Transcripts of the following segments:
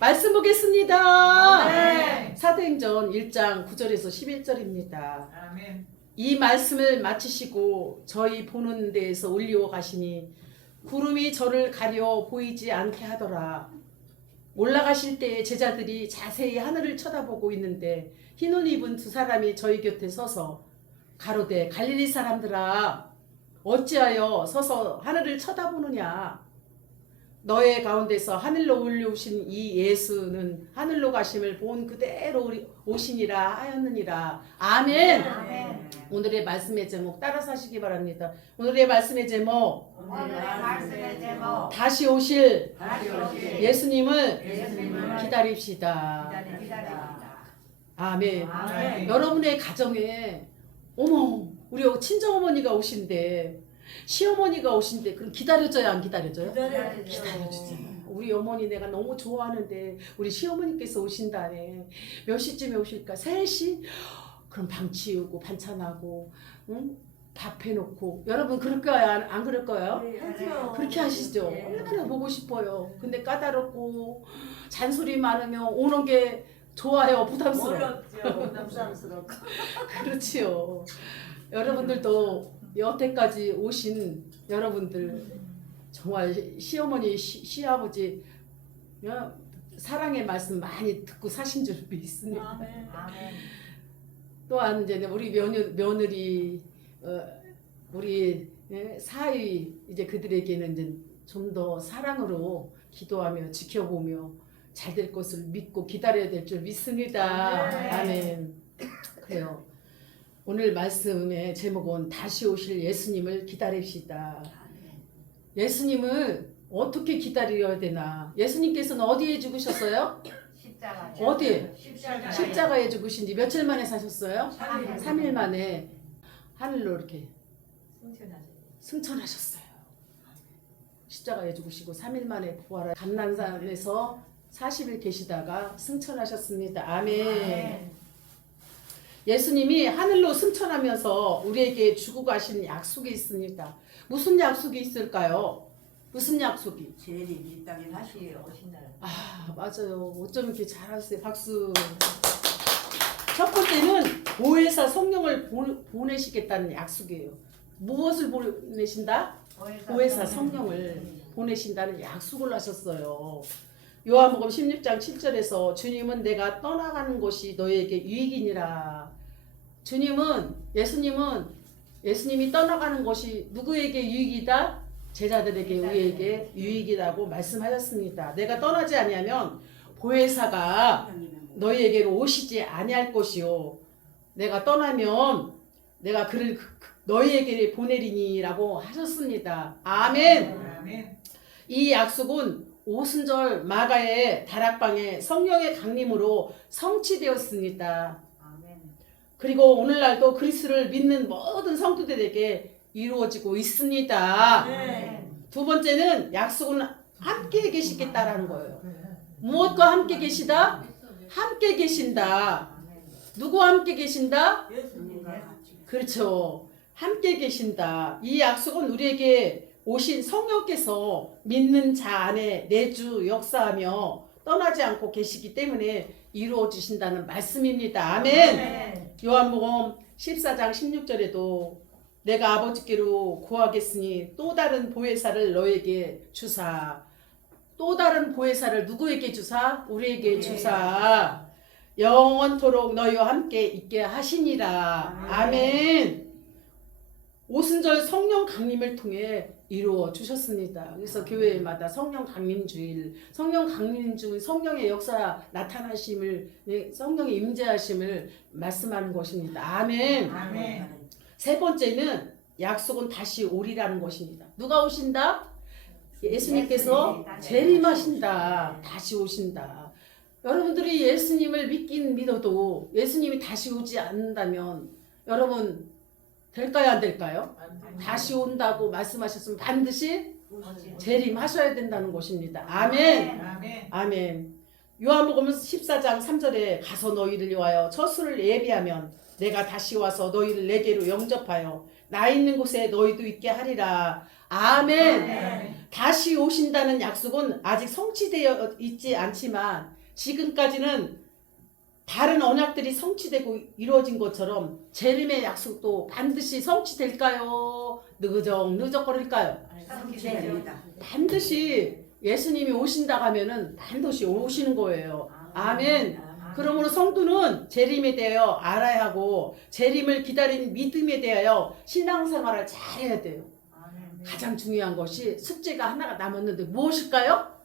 말씀 보겠습니다. 아멘. 사도행전 1장 9절에서 11절입니다. 아멘. 이 말씀을 마치시고 저희 보는 데에서 올리어 가시니 구름이 저를 가려 보이지 않게 하더라. 올라가실 때에 제자들이 자세히 하늘을 쳐다보고 있는데 흰 옷 입은 두 사람이 저희 곁에 서서 가로되 갈릴리 사람들아 어찌하여 서서 하늘을 쳐다보느냐. 너의 가운데서 하늘로 올려오신 이 예수는 하늘로 가심을 본 그대로 오시니라 하였느니라. 아멘. 아멘. 오늘의 말씀의 제목 따라서 하시기 바랍니다. 오늘의 말씀의 제목 오늘의 말씀의 제목 다시 오실 다시 오실 예수님을 예수님을 기다립시다. 기다립니다. 아멘. 아멘. 여러분의 가정에 어머 우리 친정어머니가 오신대, 시어머니가 오신대. 그럼 기다려져야 안 기다려져요? 기다려주지. 우리 어머니 내가 너무 좋아하는데 우리 시어머니께서 오신다네. 몇 시쯤에 오실까? 3시? 그럼 방 치우고 반찬하고 응? 밥 해놓고. 여러분 그럴 거예요? 안 그럴 거예요? 하죠. 그렇게 하시죠? 네. 얼마나 보고 싶어요. 근데 까다롭고 잔소리 많으면 오는 게 좋아요? 부담스러워? 어렵죠. 부담스럽고. 그렇지요. 여러분들도 여태까지 오신 여러분들 정말 시어머니 시아버지 사랑의 말씀 많이 듣고 사신 줄 믿습니다. 아멘. 아멘. 또한 이제 우리 며느리 우리 사위 이제 그들에게는 이제 좀 더 사랑으로 기도하며 지켜보며 잘 될 것을 믿고 기다려야 될 줄 믿습니다. 아멘. 아멘. 그래요. 오늘 말씀의 제목은 다시 오실 예수님을 기다립시다. 예수님을 어떻게 기다려야 되나? 예수님께서는 어디에 죽으셨어요? 십자가. 어디? 십자가. 십자가에 죽으신 지 며칠 만에 사셨어요? 3일. 3일 만에 하늘로 이렇게 승천하셨어요. 승천하셨어요. 십자가에 죽으시고 3일 만에 부활한 감난산에서 40일 계시다가 승천하셨습니다. 아멘. 예수님이 하늘로 승천하면서 우리에게 주고 가신 약속이 있습니다. 무슨 약속이 있을까요? 무슨 약속이? 죄를 이 땅에 다시 오신다는. 아 맞아요. 어쩜 이렇게 잘하세요. 박수. 첫 번째는 보혜사 성령을 보내시겠다는 약속이에요. 무엇을 보내신다? 보혜사 성령을 보내신다는 약속을 하셨어요. 요한복음 16장 7절에서 주님은 내가 떠나가는 것이 너에게 유익이니라. 예수님이 떠나가는 것이 누구에게 유익이다? 제자들에게 우리에게 유익이라고 말씀하셨습니다. 내가 떠나지 아니하면 보혜사가 너희에게로 오시지 아니할 것이요 내가 떠나면 내가 그를 너희에게 보내리니라고 하셨습니다. 아멘. 아멘. 이 약속은 오순절 마가의 다락방에 성령의 강림으로 성취되었습니다. 아멘. 그리고 오늘날도 그리스도를 믿는 모든 성도들에게 이루어지고 있습니다. 아멘. 두 번째는 약속은 함께 계시겠다라는 거예요. 무엇과 함께 계시다? 함께 계신다. 누구와 함께 계신다? 예수님과 같이. 그렇죠. 함께 계신다. 이 약속은 우리에게 오신 성령께서 믿는 자 안에 내주 역사하며 떠나지 않고 계시기 때문에 이루어지신다는 말씀입니다. 아멘. 요한복음 14장 16절에도 내가 아버지께로 구하겠으니 또 다른 보혜사를 너에게 주사. 또 다른 보혜사를 누구에게 주사? 우리에게 주사. 영원토록 너희와 함께 있게 하시니라. 아멘. 오순절 성령 강림을 통해 이루어 주셨습니다. 그래서 교회마다 성령 강림주일, 성령 강림주는 성령의 역사 나타나심을, 성령의 임재하심을 말씀하는 것입니다. 아멘. 아멘. 세 번째는 약속은 다시 오리라는 것입니다. 누가 오신다? 예수님께서 재림하신다. 다시 오신다. 여러분들이 예수님을 믿긴 믿어도 예수님이 다시 오지 않는다면 여러분 될까요? 안 될까요? 다시 온다고 말씀하셨으면 반드시 재림하셔야 된다는 것입니다. 아멘. 아멘. 아멘. 요한복음 14장 3절에 가서 너희를 위하여 처소를 예비하면 내가 다시 와서 너희를 내게로 영접하여 나 있는 곳에 너희도 있게 하리라. 아멘. 아멘. 다시 오신다는 약속은 아직 성취되어 있지 않지만 지금까지는 다른 언약들이 성취되고 이루어진 것처럼 재림의 약속도 반드시 성취될까요? 느적거릴까요? 성취됩니다. 반드시 예수님이 오신다 하면은 반드시 오시는 거예요. 아멘. 그러므로 성도는 재림에 대하여 알아야 하고 재림을 기다리는 믿음에 대하여 신앙생활을 잘해야 돼요. 가장 중요한 것이 숙제가 하나가 남았는데 무엇일까요?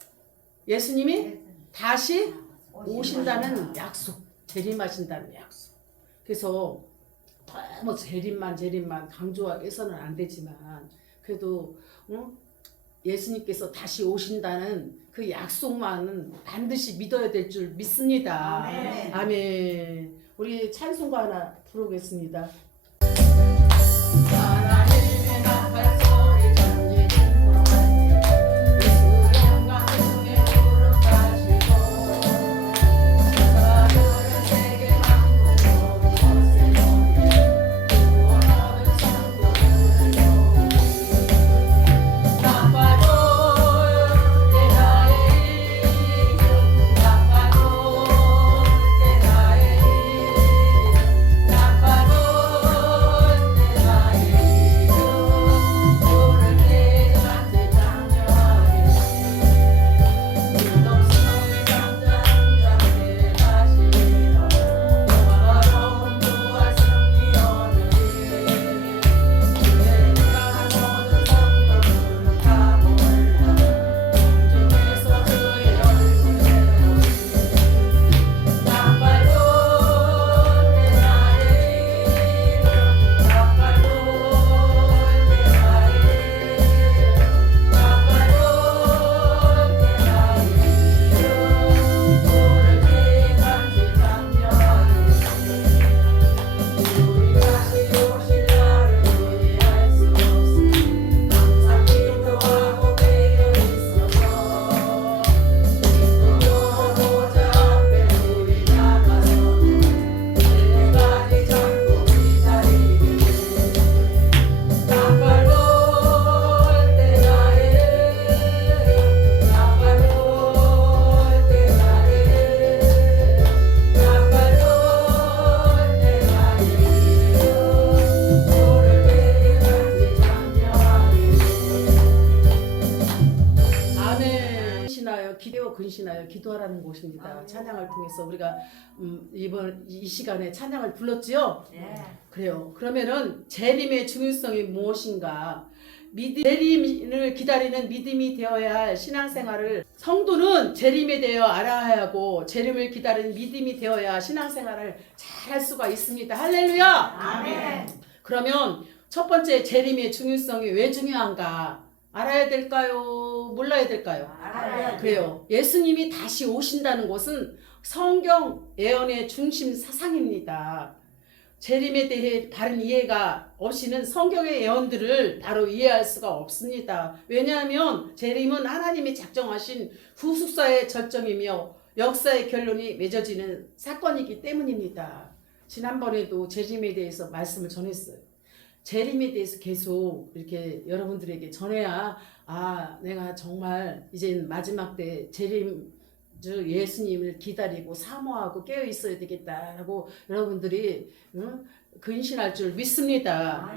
예수님이 다시 오신다는 약속, 재림하신다는 약속. 그래서 너무 재림만 강조해서는 안 되지만 그래도 예수님께서 다시 오신다는 그 약속만은 반드시 믿어야 될 줄 믿습니다. 아멘. 아멘. 우리 찬송가 하나 부르겠습니다. 근신하여 기도하라는 곳입니다. 찬양을 통해서 우리가 이번 이 시간에 찬양을 불렀지요. 그래요. 그러면은 재림의 중요성이 무엇인가? 재림을 기다리는 믿음이 되어야 할 신앙생활을 성도는 재림에 대해 알아야 하고 재림을 기다리는 믿음이 되어야 신앙생활을 잘 할 수가 있습니다. 할렐루야. 아멘. 그러면 첫 번째 재림의 중요성이 왜 중요한가? 알아야 될까요? 몰라야 될까요? 알아야 그래요. 예수님이 다시 오신다는 것은 성경 예언의 중심 사상입니다. 재림에 대해 바른 이해가 없이는 성경의 예언들을 바로 이해할 수가 없습니다. 왜냐하면 재림은 하나님이 작정하신 후속사의 절정이며 역사의 결론이 맺어지는 사건이기 때문입니다. 지난번에도 재림에 대해서 말씀을 전했어요. 재림에 대해서 계속 이렇게 여러분들에게 전해야 내가 정말 이제 마지막 때 재림 예수님을 기다리고 사모하고 깨어 있어야 되겠다라고 여러분들이 근신할 줄 믿습니다.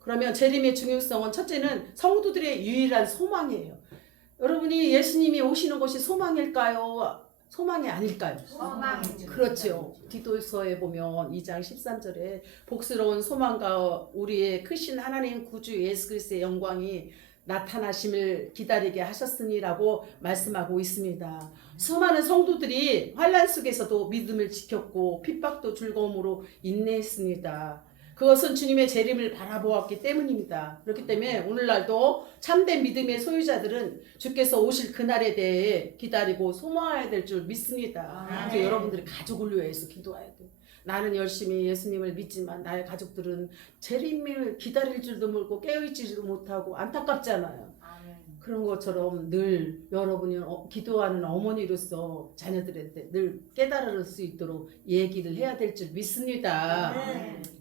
그러면 재림의 중요성은 첫째는 성도들의 유일한 소망이에요. 여러분이 예수님이 오시는 것이 소망일까요? 소망이 아닐까요? 소망이죠. 그렇죠. 디도서에 보면 2장 13절에 복스러운 소망과 우리의 크신 하나님 구주 예수 그리스도의 영광이 나타나심을 기다리게 하셨으니라고 말씀하고 있습니다. 수많은 성도들이 환난 속에서도 믿음을 지켰고 핍박도 즐거움으로 인내했습니다. 그것은 주님의 재림을 바라보았기 때문입니다. 그렇기 때문에 오늘날도 참된 믿음의 소유자들은 주께서 오실 그날에 대해 기다리고 소망해야 될 줄 믿습니다. 그래서 여러분들이 가족을 위해서 기도해야 돼요. 나는 열심히 예수님을 믿지만 나의 가족들은 재림을 기다릴 줄도 모르고 깨어있지도 못하고 안타깝잖아요. 그런 것처럼 늘 여러분이 기도하는 어머니로서 자녀들한테 늘 깨달을 수 있도록 얘기를 해야 될 줄 믿습니다.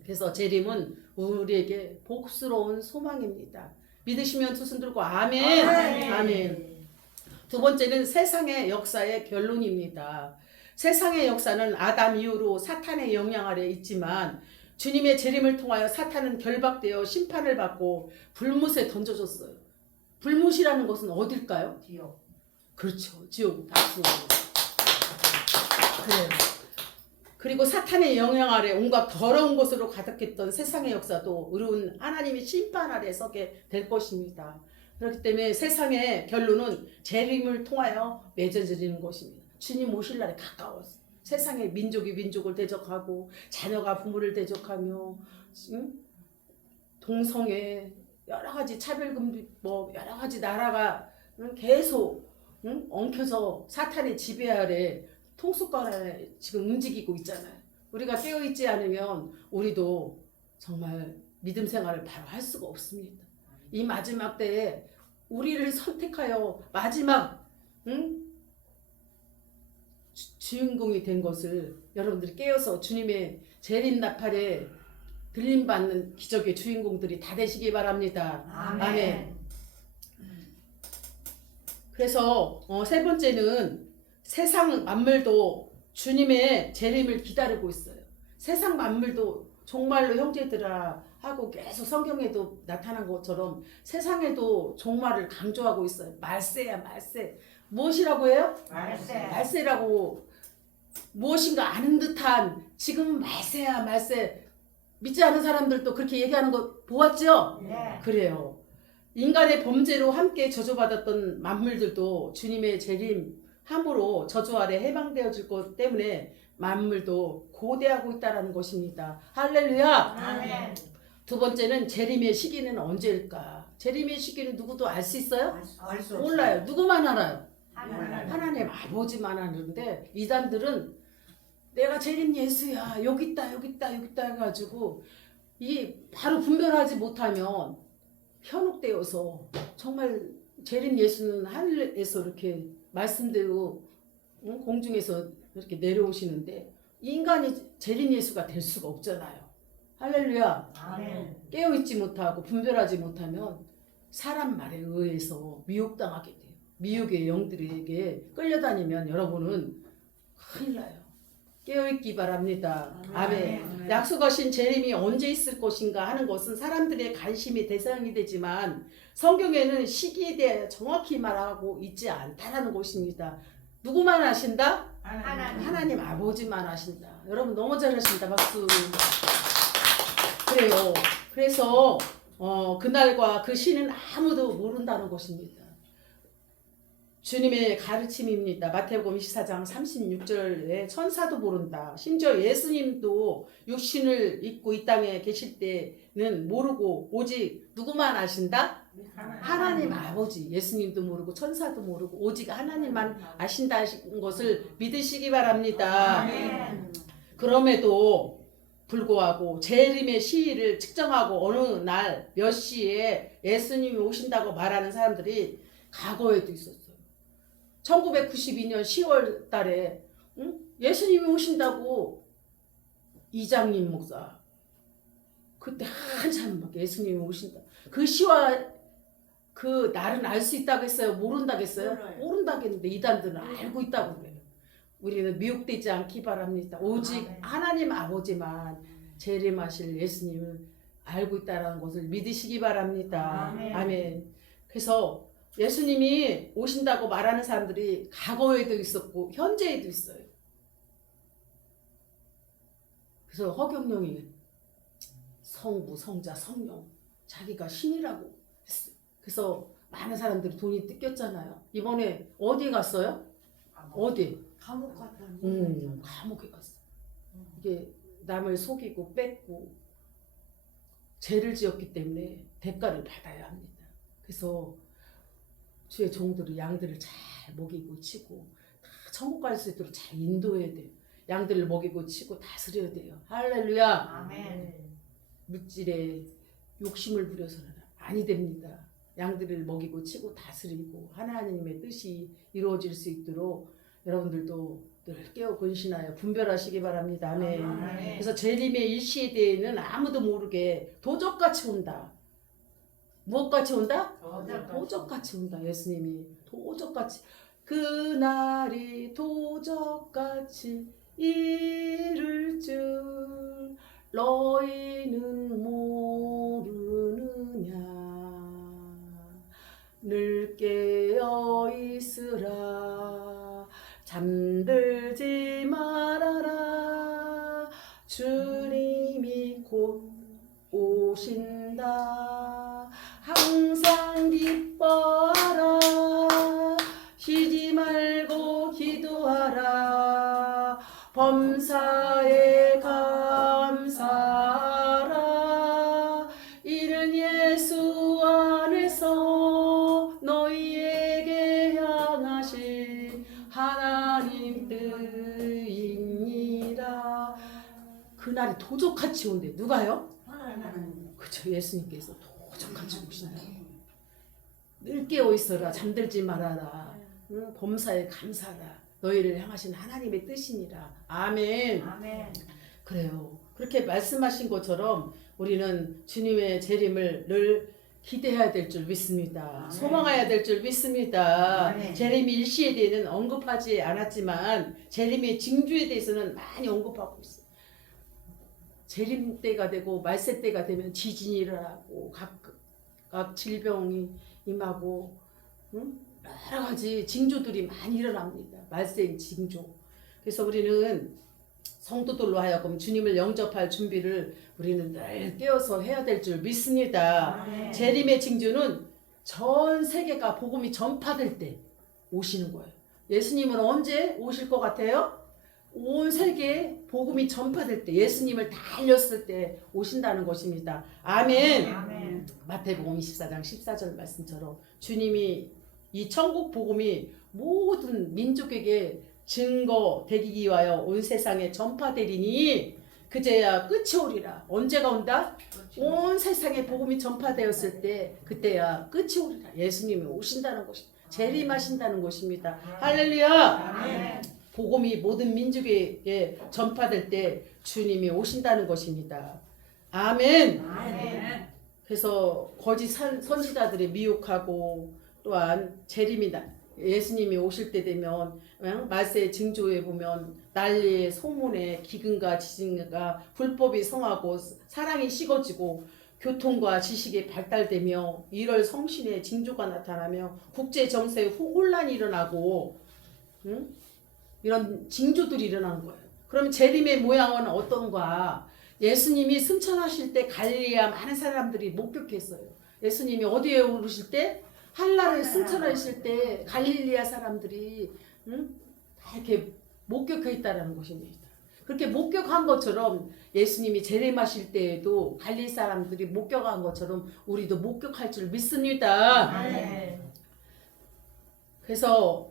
그래서 재림은 우리에게 복스러운 소망입니다. 믿으시면 두 손 들고 아멘. 아멘. 아멘. 두 번째는 세상의 역사의 결론입니다. 세상의 역사는 아담 이후로 사탄의 영향 아래 있지만 주님의 재림을 통하여 사탄은 결박되어 심판을 받고 불못에 던져졌어요. 불못이라는 것은 어딜까요? 지옥. 그렇죠. 지옥. 박수. 그래요. 그리고 사탄의 영향 아래 온갖 더러운 것으로 가득했던 세상의 역사도 의로운 하나님의 심판 아래 서게 될 것입니다. 그렇기 때문에 세상의 결론은 재림을 통하여 맺어지는 것입니다. 주님 오실 날에 가까웠어요. 세상의 민족이 민족을 대적하고 자녀가 부모를 대적하며 동성애 여러 가지 차별금 여러 가지 나라가 계속 엉켜서 사탄의 지배 아래 통수권 아래 지금 움직이고 있잖아요. 우리가 깨어있지 않으면 우리도 정말 믿음 생활을 바로 할 수가 없습니다. 이 마지막 때에 우리를 선택하여 마지막 주인공이 된 것을 여러분들이 깨어서 주님의 재림 나팔에 들림받는 기적의 주인공들이 다 되시기 바랍니다. 아멘. 그래서 세 번째는 세상 만물도 주님의 재림을 기다리고 있어요. 세상 만물도 정말로 형제들아 하고 계속 성경에도 나타난 것처럼 세상에도 종말을 강조하고 있어요. 말세야 말세. 무엇이라고 해요? 말세. 말세라고 무엇인가 아는 듯한 지금 말세야 말세. 믿지 않은 사람들도 그렇게 얘기하는 거 보았죠? 네. 그래요. 인간의 범죄로 함께 저주받았던 만물들도 주님의 재림함으로 저주 아래 해방되어질 것 때문에 만물도 고대하고 있다는 것입니다. 할렐루야. 아멘. 두 번째는 재림의 시기는 언제일까? 재림의 시기는 누구도 알 수 있어요? 알 수 없어요. 몰라요. 누구만 알아요? 하나님. 하나님 아버지만 아는데 이단들은 내가 재림 예수야 여기 있다 여기 있다 여기 있다 해가지고 이게 바로 분별하지 못하면 현혹되어서 정말 재림 예수는 하늘에서 이렇게 말씀대로 공중에서 이렇게 내려오시는데 인간이 재림 예수가 될 수가 없잖아요. 할렐루야. 아멘. 깨어있지 못하고 분별하지 못하면 사람 말에 의해서 미혹당하게 돼요. 미혹의 영들에게 끌려다니면 여러분은 큰일 나요. 깨어있기 바랍니다. 아멘. 아멘. 약속하신 재림이 언제 있을 것인가 하는 것은 사람들의 관심의 대상이 되지만 성경에는 시기에 대해 정확히 말하고 있지 않다라는 것입니다. 누구만 아신다? 하나님. 하나님 아버지만 아신다. 여러분 너무 잘하신다. 박수. 그래요. 그래서 그날과 그 시는 아무도 모른다는 것입니다. 주님의 가르침입니다. 마태복음 24장 36절에 천사도 모른다. 심지어 예수님도 육신을 입고 이 땅에 계실 때는 모르고 오직 누구만 아신다? 하나님 아버지. 예수님도 모르고 천사도 모르고 오직 하나님만 아신다 하신 것을 믿으시기 바랍니다. 아멘. 그럼에도 불구하고 재림의 시일을 측정하고 어느 날 몇 시에 예수님이 오신다고 말하는 사람들이 과거에도 있었어요. 1992년 10월 달에 예수님이 오신다고 이장님 목사 그때 한참 막 예수님이 오신다. 그 시와 그 날은 알 수 있다고 했어요? 모른다고 했어요? 몰라요. 모른다고 했는데 이단들은 알고 있다고 그래요. 우리는 미혹되지 않기 바랍니다. 오직 아멘. 하나님 아버지만 재림하실 예수님을 알고 있다는 것을 믿으시기 바랍니다. 아멘. 아멘. 그래서 예수님이 오신다고 말하는 사람들이 과거에도 있었고 현재에도 있어요. 그래서 허경영이 성부, 성자, 성령 자기가 신이라고 했어요. 그래서 많은 사람들이 돈이 뜯겼잖아요. 이번에 어디 갔어요? 어디? 감옥 갔다니. 감옥에 갔어. 이게 남을 속이고 뺏고 죄를 지었기 때문에 대가를 받아야 합니다. 그래서 주의 종들이 양들을 잘 먹이고 치고 다 천국 갈 수 있도록 잘 인도해야 돼요. 양들을 먹이고 치고 다스려야 돼요. 할렐루야. 아멘. 물질에 욕심을 부려서는 아니 됩니다. 양들을 먹이고 치고 다스리고 하나님의 뜻이 이루어질 수 있도록 여러분들도 늘 깨어 근신하여 분별하시기 바랍니다. 아멘. 아멘. 그래서 재림의 일시에 대해는 아무도 모르게 도적같이 온다. 무엇같이 온다? 도적같이. 도적같이 온다. 예수님이 도적같이 그날이 도적같이 이를 줄 너희는 모르느냐 늘 깨어 있으라 잠들지 말아라 주님이 곧 오신다 항상 기뻐하라 쉬지 말고 기도하라 범사에 감사하라 이른 예수 안에서 너희에게 향하신 하나님 뜻이니라 그날이 도적같이 온대 누가요? 하나님. 그쵸 예수님께서 도적같이 오신다 늘 깨어 있어라 잠들지 말아라 응? 범사에 감사하라 너희를 향하신 하나님의 뜻이니라 아멘 아멘. 그래요 그렇게 말씀하신 것처럼 우리는 주님의 재림을 늘 기대해야 될 줄 믿습니다 아멘. 소망해야 될 줄 믿습니다 아멘. 재림의 일시에 대해서는 언급하지 않았지만 재림의 징조에 대해서는 많이 언급하고 있어요 재림 때가 되고 말세 때가 되면 지진이 일어나고 각 질병이 임하고 응? 여러 가지 징조들이 많이 일어납니다. 말세의 징조. 그래서 우리는 성도들로 하여금 주님을 영접할 준비를 우리는 늘 깨어서 해야 될 줄 믿습니다. 아멘. 재림의 징조는 전 세계가 복음이 전파될 때 오시는 거예요. 예수님은 언제 오실 것 같아요? 온 세계에 복음이 전파될 때 예수님을 다 알렸을 때 오신다는 것입니다. 아멘. 아멘. 마태복음 24장 14절 말씀처럼 주님이 이 천국 복음이 모든 민족에게 증거되기 위하여 온 세상에 전파되리니 그제야 끝이 오리라. 언제가 온다? 온 세상에 복음이 전파되었을 때 그때야 끝이 오리라. 예수님이 오신다는 것입니다. 재림하신다는 것입니다. 할렐루야. 아멘. 복음이 모든 민족에게 전파될 때 주님이 오신다는 것입니다. 아멘. 아멘. 그래서 거짓 선지자들이 미혹하고 또한 재림이 예수님이 오실 때 되면 말세의 징조에 보면 난리의 소문에 기근과 지진과 불법이 성하고 사랑이 식어지고 교통과 지식이 발달되며 일월 성신의 징조가 나타나며 국제 정세에 혼란이 일어나고 이런 징조들이 일어나는 거예요. 그럼 재림의 모양은 어떤가? 예수님이 승천하실 때 갈릴리아 많은 사람들이 목격했어요. 예수님이 어디에 오르실 때? 한라를 승천하실 때 갈릴리아 사람들이 다 이렇게 목격했다라는 것입니다. 그렇게 목격한 것처럼 예수님이 재림하실 때에도 갈릴리 사람들이 목격한 것처럼 우리도 목격할 줄 믿습니다. 아멘. 그래서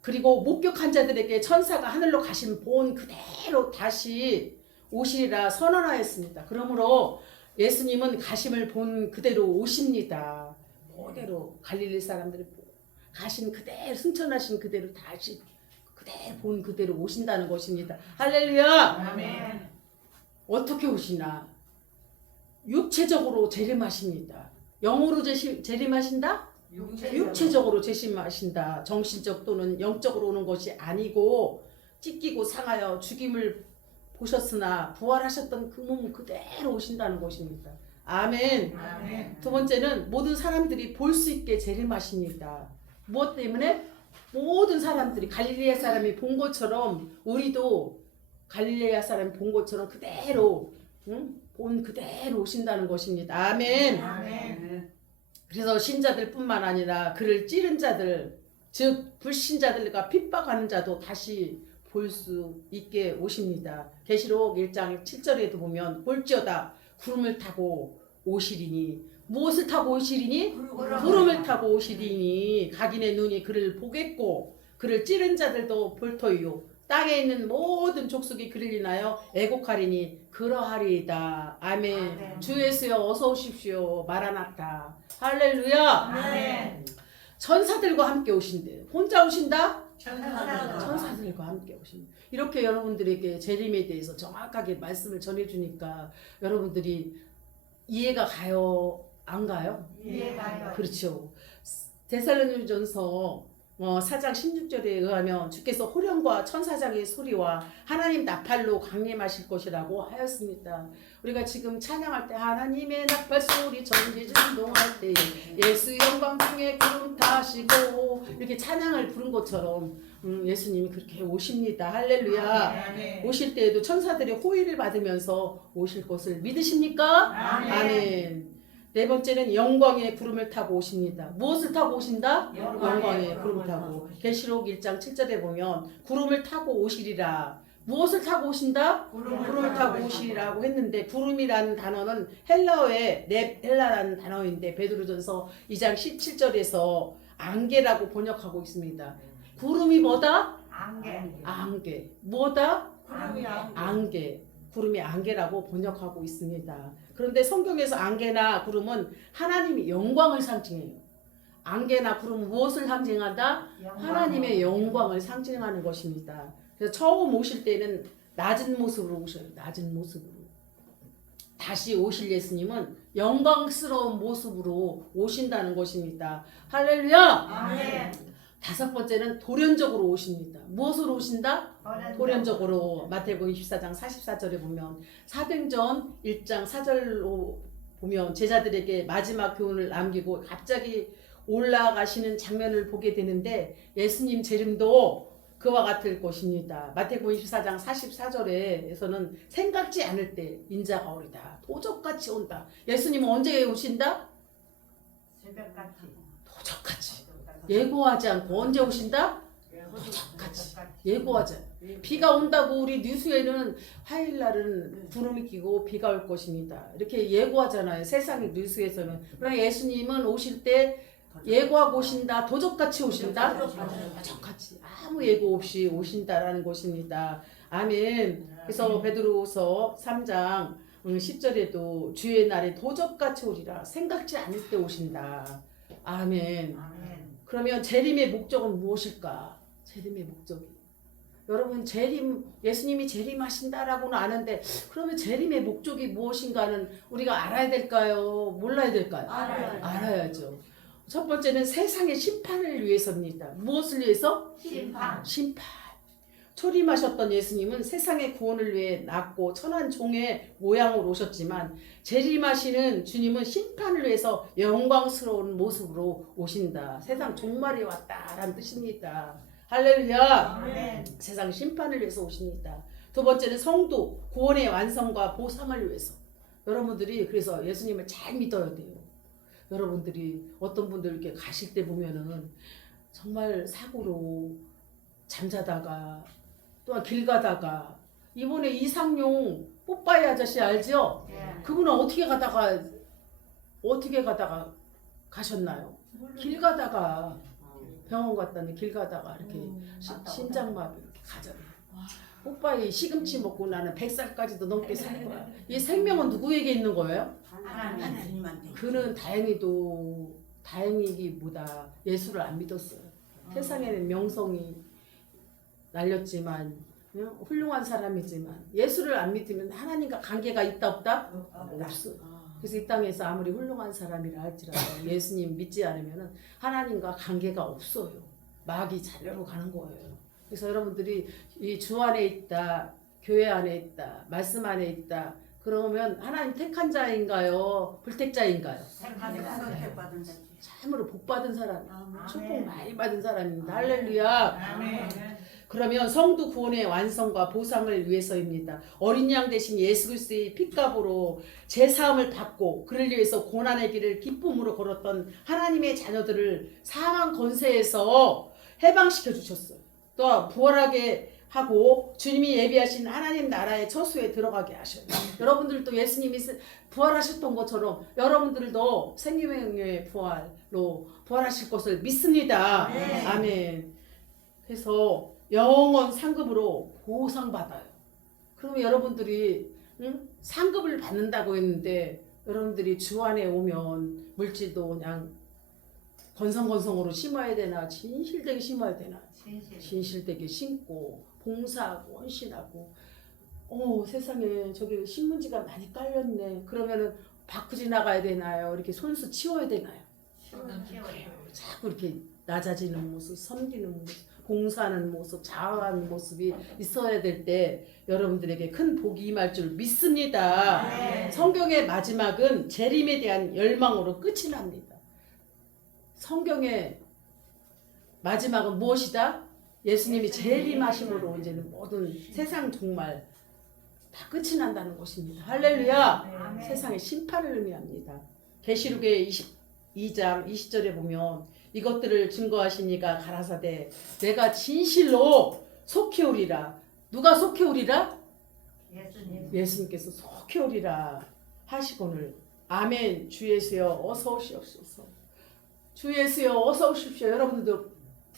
그리고 목격한 자들에게 천사가 하늘로 가신 본 그대로 다시 오시리라 선언하였습니다. 그러므로 예수님은 가심을 본 그대로 오십니다. 그대로 갈릴리 사람들이 가신 그대로 승천하신 그대로 다시 그대로 본 그대로 오신다는 것입니다. 할렐루야. 아멘. 어떻게 오시나? 육체적으로 재림하십니다. 영으로 재림하신다? 육체적으로 재림하신다. 정신적 또는 영적으로 오는 것이 아니고 찢기고 상하여 죽임을 보셨으나 부활하셨던 그 몸 그대로 오신다는 것입니다. 아멘. 아멘. 두 번째는 모든 사람들이 볼 수 있게 재림하십니다. 무엇 때문에? 모든 사람들이 갈릴리아 사람이 본 것처럼 우리도 갈릴리아 사람이 본 것처럼 그대로 본 그대로 오신다는 것입니다. 아멘. 아멘. 그래서 신자들뿐만 아니라 그를 찌른 자들 즉 불신자들과 핍박하는 자도 다시 볼 수 있게 오십니다. 계시록 1장 7절에도 보면 볼지어다 구름을 타고 오시리니 무엇을 타고 오시리니? 구름을 타고 오시리니 각인의 눈이 그를 보겠고 그를 찌른 자들도 볼 터이요 땅에 있는 모든 족속이 그를 인하여 애곡하리니 그러하리이다. 아멘. 아멘. 주 예수여 어서 오십시오. 마라나타. 할렐루야. 아멘. 천사들과 함께 오신대요. 혼자 오신다? 천사들과. 천사들과 함께 오십니다. 이렇게 여러분들에게 재림에 대해서 정확하게 말씀을 전해주니까 여러분들이 이해가 가요? 안 가요? 이해가요. 그렇죠. 데살로니가전서 4장 16절에 의하면 주께서 호령과 천사장의 소리와 하나님 나팔로 강림하실 것이라고 하였습니다. 우리가 지금 찬양할 때 하나님의 나팔 소리 전지 진동할 때 예수 영광 중에 구름 타시고 이렇게 찬양을 부른 것처럼 예수님이 그렇게 오십니다. 할렐루야. 아멘. 오실 때에도 천사들이 호의를 받으면서 오실 것을 믿으십니까? 아멘. 아멘. 네 번째는 영광의 구름을 타고 오십니다. 무엇을 타고 오신다? 영광의 영광의 구름을 타고. 계시록 1장 7절에 보면 구름을 타고 오시리라. 무엇을 타고 오신다? 구름을 타고 오시리라고 했는데 구름이라는 단어는 헬라어의 헬라라는 단어인데 베드로전서 2장 17절에서 안개라고 번역하고 있습니다. 구름이 뭐다? 안개. 안개. 뭐다? 구름이 안개. 구름이 안개라고 번역하고 있습니다. 그런데 성경에서 안개나 구름은 하나님의 영광을 상징해요. 안개나 구름은 무엇을 상징한다? 하나님의 영광을 상징하는 것입니다. 그래서 처음 오실 때는 낮은 모습으로 오셔요. 낮은 모습으로. 다시 오실 예수님은 영광스러운 모습으로 오신다는 것입니다. 할렐루야! 아멘. 다섯 번째는 돌연적으로 오십니다. 무엇으로 오신다? 돌연적으로. 마태복음 24장 44절에 보면 사도행전 1장 4절로 보면 제자들에게 마지막 교훈을 남기고 갑자기 올라가시는 장면을 보게 되는데 예수님 재림도 그와 같을 것입니다. 마태복음 24장 44절에서는 생각지 않을 때 인자가 오리다. 도적같이 온다. 예수님은 언제 오신다? 새벽같이. 도적같이. 예고하지 않고 언제 오신다? 도적같이. 예고하지 않고. 비가 온다고 우리 뉴스에는 화요일 날은 구름이 끼고 비가 올 것입니다. 이렇게 예고하잖아요. 세상의 뉴스에서는. 그러나 예수님은 오실 때 예고하고 오신다. 도적같이 오신다. 도적같이. 아무 예고 없이 오신다라는 것입니다. 아멘. 그래서 베드로서 3장 10절에도 주의 날에 도적같이 오리라. 생각지 않을 때 오신다. 아멘. 그러면 재림의 목적은 무엇일까? 재림의 목적이. 여러분 예수님이 재림하신다라고는 아는데 그러면 재림의 목적이 무엇인가는 우리가 알아야 될까요? 몰라야 될까요? 알아야죠. 첫 번째는 세상의 심판을 위해서입니다. 무엇을 위해서? 심판. 초림하셨던 예수님은 세상의 구원을 위해 낳고 천한 종의 모양으로 오셨지만 재림하시는 주님은 심판을 위해서 영광스러운 모습으로 오신다. 세상 종말이 왔다라는 뜻입니다. 할렐루야. 아멘. 세상 심판을 위해서 오십니다. 두 번째는 성도 구원의 완성과 보상을 위해서. 여러분들이 그래서 예수님을 잘 믿어야 돼요. 여러분들이 어떤 분들 이렇게 가실 때 보면은 정말 사고로 잠자다가 또한 길 가다가 이번에 이상용 뽀빠이 아저씨 알죠? 그분은 어떻게 가다가 가셨나요? 길 가다가 병원 갔다니 길 가다가 이렇게 심장마비 이렇게 가잖아요. 뽀빠이 시금치 먹고 나는 100살까지도 넘게 살 거야. 이 생명은 누구에게 있는 거예요? 하나님한테. 그는 다행이기보다 예수를 안 믿었어요. 세상에는 명성이 날렸지만 훌륭한 사람이지만 예수를 안 믿으면 하나님과 관계가 있다 없다? 없어. 그래서 이 땅에서 아무리 훌륭한 사람이라 할지라도 예수님 믿지 않으면 하나님과 관계가 없어요. 마귀 자녀로 가는 거예요. 그래서 여러분들이 이 주 안에 있다, 교회 안에 있다, 말씀 안에 있다. 그러면 하나님 택한 자인가요? 불택자인가요? 선택받은 자. 참으로 복 받은 사람, 아멘. 축복 많이 받은 사람입니다. 할렐루야. 아멘. 그러면 성도 구원의 완성과 보상을 위해서입니다. 어린 양 대신 예수 그리스도의 핏값으로 제사함을 받고 그를 위해서 고난의 길을 기쁨으로 걸었던 하나님의 자녀들을 사망 권세에서 해방시켜 주셨어요. 또 부활하게 하고 주님이 예비하신 하나님 나라의 처소에 들어가게 하셔요. 여러분들도 예수님이 부활하셨던 것처럼 여러분들도 생명의 부활로 부활하실 것을 믿습니다. 아멘. 아멘. 그래서 영원 상급으로 보상받아요. 그러면 여러분들이 상급을 받는다고 했는데 여러분들이 주 안에 오면 물질도 그냥 건성건성으로 심어야 되나 진실되게 심어야 되나 진실되게 심고 봉사하고 헌신하고 세상에 저기 신문지가 많이 깔렸네. 그러면은 바꾸지 나가야 되나요? 이렇게 손수 치워야 되나요? 키워요. 자꾸 이렇게 낮아지는 모습, 섬기는 모습, 봉사하는 모습, 자화하는 모습이 있어야 될 때 여러분들에게 큰 복이 임할 줄 믿습니다. 네. 성경의 마지막은 재림에 대한 열망으로 끝이 납니다. 성경의 마지막은 무엇이다? 예수님이 재림하심으로 이제는 모든 세상 정말 다 끝이 난다는 것입니다. 할렐루야! 아멘. 세상의 심판을 의미합니다. 계시록의 22장 20절에 보면 이것들을 증거하시니가 가라사대 내가 진실로 속히 오리라. 누가 속히 오리라? 예수님. 예수님께서 속히 오리라 하시거늘. 아멘. 주 예수여 어서 오시옵소서. 주 예수여 어서 오십시오. 여러분들도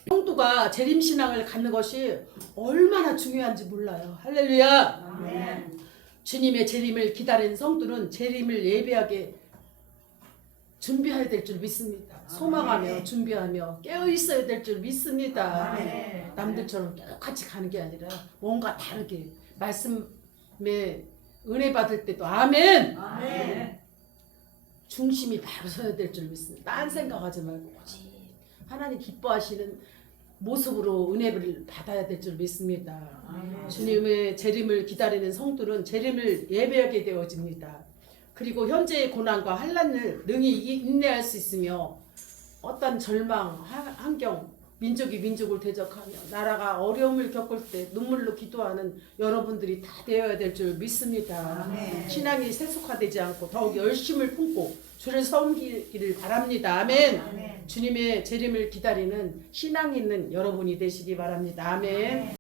성도가 재림신앙을 갖는 것이 얼마나 중요한지 몰라요. 할렐루야. 아멘. 주님의 재림을 기다린 성도는 재림을 예배하게 준비해야 될 줄 믿습니다. 소망하며 아멘. 준비하며 깨어 있어야 될 줄 믿습니다. 아멘. 남들처럼 똑같이 가는 게 아니라 뭔가 다르게 말씀에 은혜 받을 때도 아멘. 아멘. 중심이 바로 서야 될 줄 믿습니다. 딴 생각하지 말고 오직 하나님 기뻐하시는 모습으로 은혜를 받아야 될 줄 믿습니다. 아멘. 주님의 재림을 기다리는 성도는 재림을 예배하게 되어집니다. 그리고 현재의 고난과 환난을 능히 인내할 수 있으며 어떤 절망, 환경, 민족이 민족을 대적하며 나라가 어려움을 겪을 때 눈물로 기도하는 여러분들이 다 되어야 될 줄 믿습니다. 아멘. 신앙이 세속화되지 않고 더욱 열심을 품고 주를 섬기기를 바랍니다. 아멘. 아멘. 주님의 재림을 기다리는 신앙 있는 여러분이 되시기 바랍니다. 아멘.